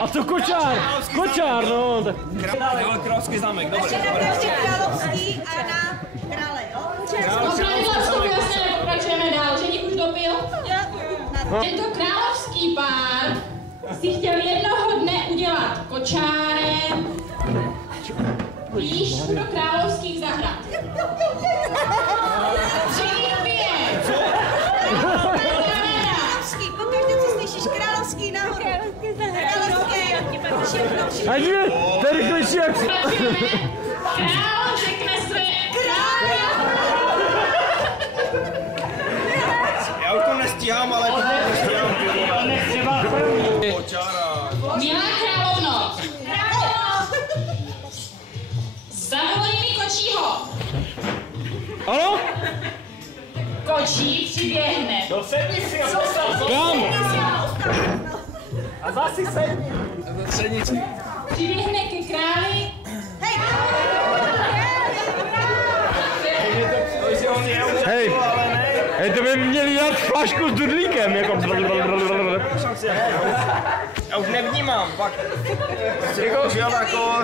A co kočár? Kočár, no. Tak. Královský zámek, dobře. Ještě královský a na krále, jo? No pravidla vstupu jasně nepokračujeme dál, že už dopil? Tento královský pár si chtěl jednoho dne udělat kočárem výšku do královských zahrad. Královský, pokaždé co slyšíš, královský nahoru. Královské, všechno. Ať je, to je rychlejší jak... Král řekne své krále. Já už to nestíhám, ale to nestíhám. Kočára. Milá královno, zavolej mi kočího. Ano? Kočí přiběhne. No sedni si, Kam? a zase sedni. Sedničky. Přiběhne ke králi. Hej, hej, to by měli dát flašku s dudlíkem, jako... Já už nevnímám, fakt. Jako,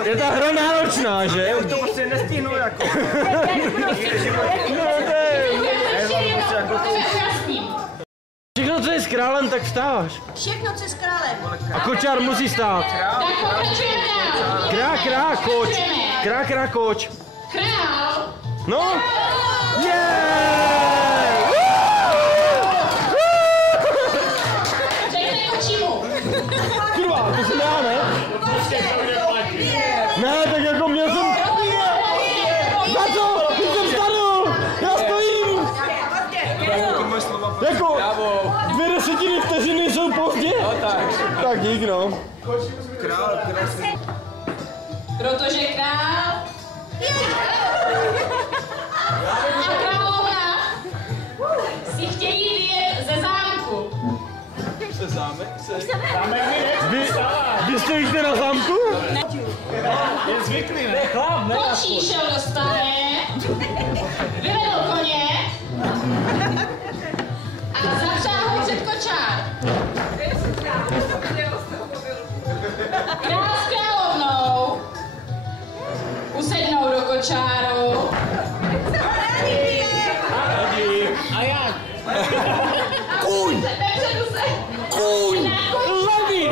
Je ta hra náročná, že? už to prostě nestihnu, jako. Všechno, co je s králem, tak vstáváš. Všechno, co je s králem. A kočár musí stát. Tak pokračujeme dál. Krá, koč. Krá, koč. Král. No. Řekne kočímu. Kurva, to jsem já, ne? Ne, tak jako měl jsem... Za co? Teď jsem starou! Já stojím! Jako 2/10 vteřiny jsou pozdě? No tak. Tak dík, no. Král. Protože král a královna si chtějí vyjet ze zámku. Se zámek? Vy stojíte na zámku? Je zvyklý, ne? Chlap, ne? Kočí šel do stáje, vyvedl koně a zapřáhl před kočár. Král s královnou usednou do kočáru. A jak? Kůň! Vepředu se! Kůň! Levý!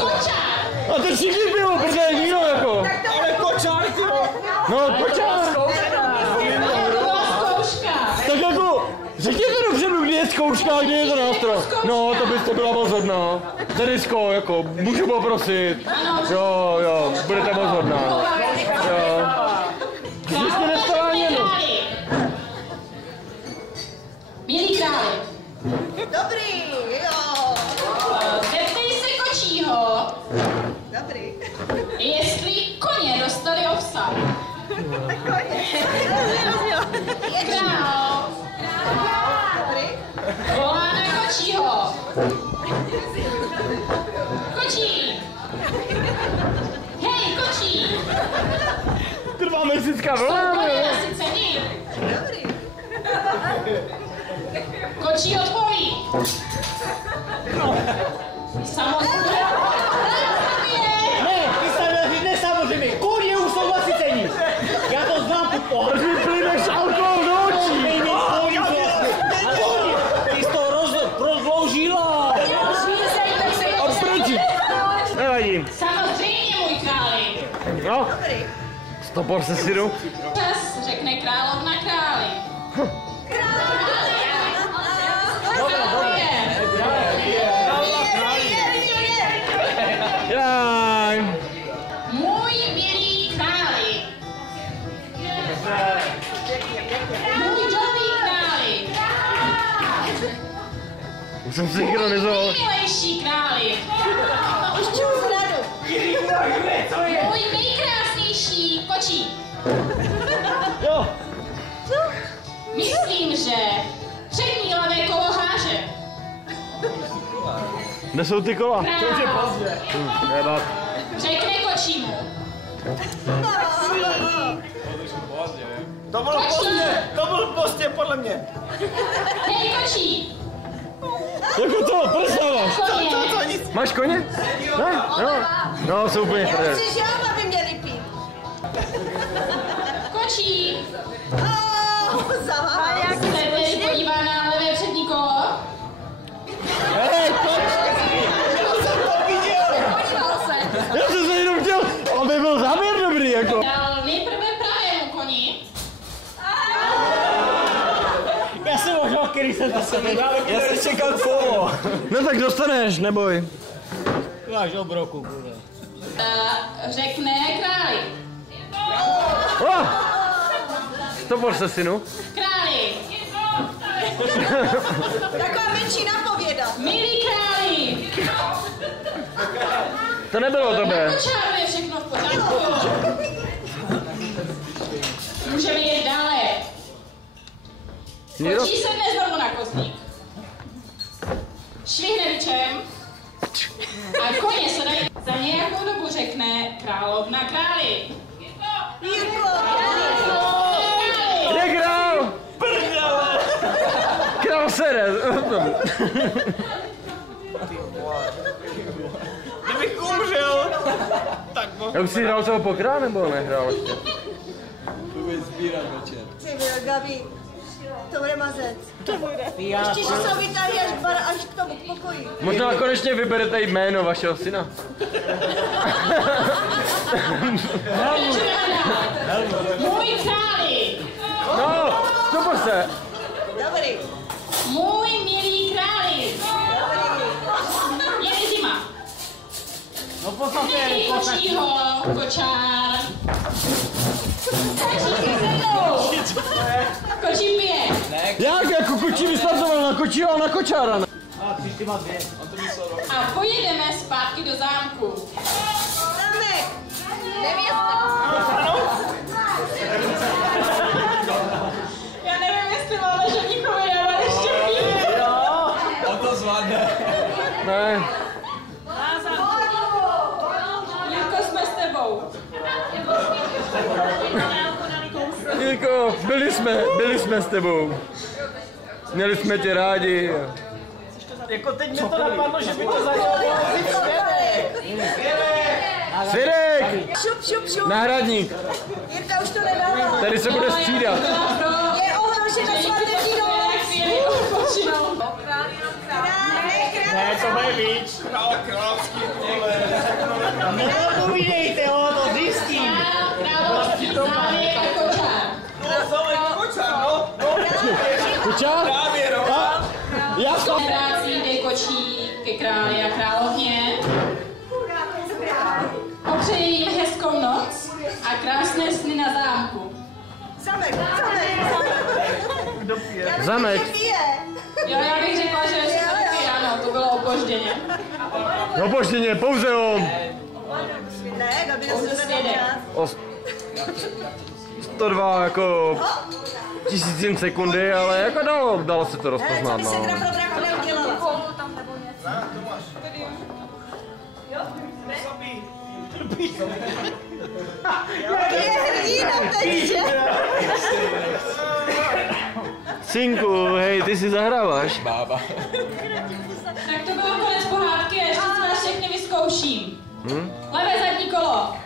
Kočár! A to všichni bylo, protože nikdo jako... Ale kočár, No, kočár! To byla zkouška! Tak jako, řekněte dopředu, kdy je zkouška a kdy je to nástroj. No, to byste byla moc hodná. Denisko, jako, můžu poprosit. Jo, budete moc hodná. Jo. Ještě nestala ani jednou. Milí králi, Dobrý, jo. zeptej se kočího, Dobrý. jestli koně dostali obsah. Král volá na kočího. Kočí! Hej, kočí! Trvá mexická Jsou vlna, koně jo. na sycení. Dobrý. Kočí odpoví. Samozřejmě. Ne, ty jsi nesamozřejmě, kůň je už souhlasicení. Já to znám, pupo. Ty plyneš alkohol do očí. Ty jsi to prodloužila. Odprči. Nevadí. Samozřejmě, můj králi. No. Stopor se syru. Čas, řekne královna králi. Jaj. Můj milý králi. Můj dobrý králi. Už jsem synchronizoval. Nejmilejší králi. Už čuju zradu. Můj nejkrásnější kočí. Jo. Myslím, že přední levé kolo háže. Kde jsou ty kola? Král řekne kočímu. To bylo pozdě, podle mě. Hej, kočí. Jako co? Proč dáváš? Koně To nic. Máš koně? Ne? No, no jsou úplně Já prdel. si žába by měli pít. Kočí. Zahájá. Se tedy podívá na levé přední kolo. Hej, Podíval se. já jsem se jenom chtěl, aby byl záběr dobrý, jako. Dal nejprve pravému koni. Já jsem možná, který jsem to sebe dal. Já jsem čekal kolo. No tak dostaneš, neboj. Máš obroku, bude. Řekne králi. Oh! Stopor se, synu. Králi. Taková menší napověda. Milí králi. To nebylo tebe. Kočáru je všechno v pořádku. Můžeme jít dále. Nikdo? Kočí se dnes znovu na kosník. Švihne bičem. A koně se dají. Za nějakou dobu řekne královna králi. Jirko. Je král! Král sere. Kdybych umřel, tak Já už si hrál toho pokra, nebo nehrál ještě? bude sbírat večer. Ty vole, Gabi. To bude mazec. Já Ještě, že se ho vytáhli až k tomu pokoji. Možná konečně vyberete jméno vašeho syna. Můj králi. No, stopor se. Dobrý. Můj milý králi. Je zima. No poslal Nechej kočího, kočár. Kočí si se mnou. Kočí pije. Jak jako kočí vystartoval na kočího a na kočára? Ne? A ty má dvě. A pojedeme zpátky do zámku. Dáme. Já nevím, jestli máme ženíkovi dávat ještě pít. On to zvládne. Ne. Jirko, jsme s tebou. Jirko, byli jsme s tebou. Měli jsme tě rádi. Jako teď mě to napadlo, že by to zajímalo. Svědek! Šup. Náhradník. Jirka už to nedává. Tady se bude střídat. Je ohrožena svatební noc. Chvíli odpočinou. Ne, to bude víc. Královský kole. Nepovídejte, jo, to zjistím. Královský závěr a kočár. Kočár? Právě, no. Já jsem. Práci jde kočí ke králi a královně. Popřeje jim hezkou noc a krásné sny na zámku. Zamek. Zamek. Jo, já bych řekla, že se to taky ano, to bylo opožděně. Opožděně, pouze o Ne, Gabi, Pouze to svědek. o 102 jako tisícin sekundy, ale jako dalo se to Co rozpoznat. by se teda pro draku neudělala? Je hrdina teď, že? Synku, hej, ty si zahráváš? Bába. Tak to bylo konec pohádky a ještě si vás všechny vyzkouším. Levé zadní kolo.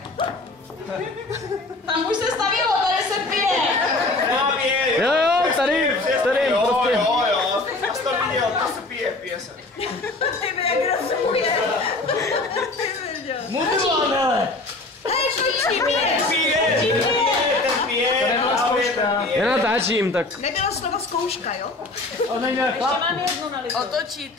Tam už se stavilo, tady se pije. Právě. Jo, tady prostě. Jo. Já jsem to viděl, to se pije se. Ty mi jak rozumuje. Ty viděl. Můžu, ale. Hej, kočí, pije. Pije. Já natáčím, tak. Nebylo slovo zkouška, jo? On neměl chlap. Otočit.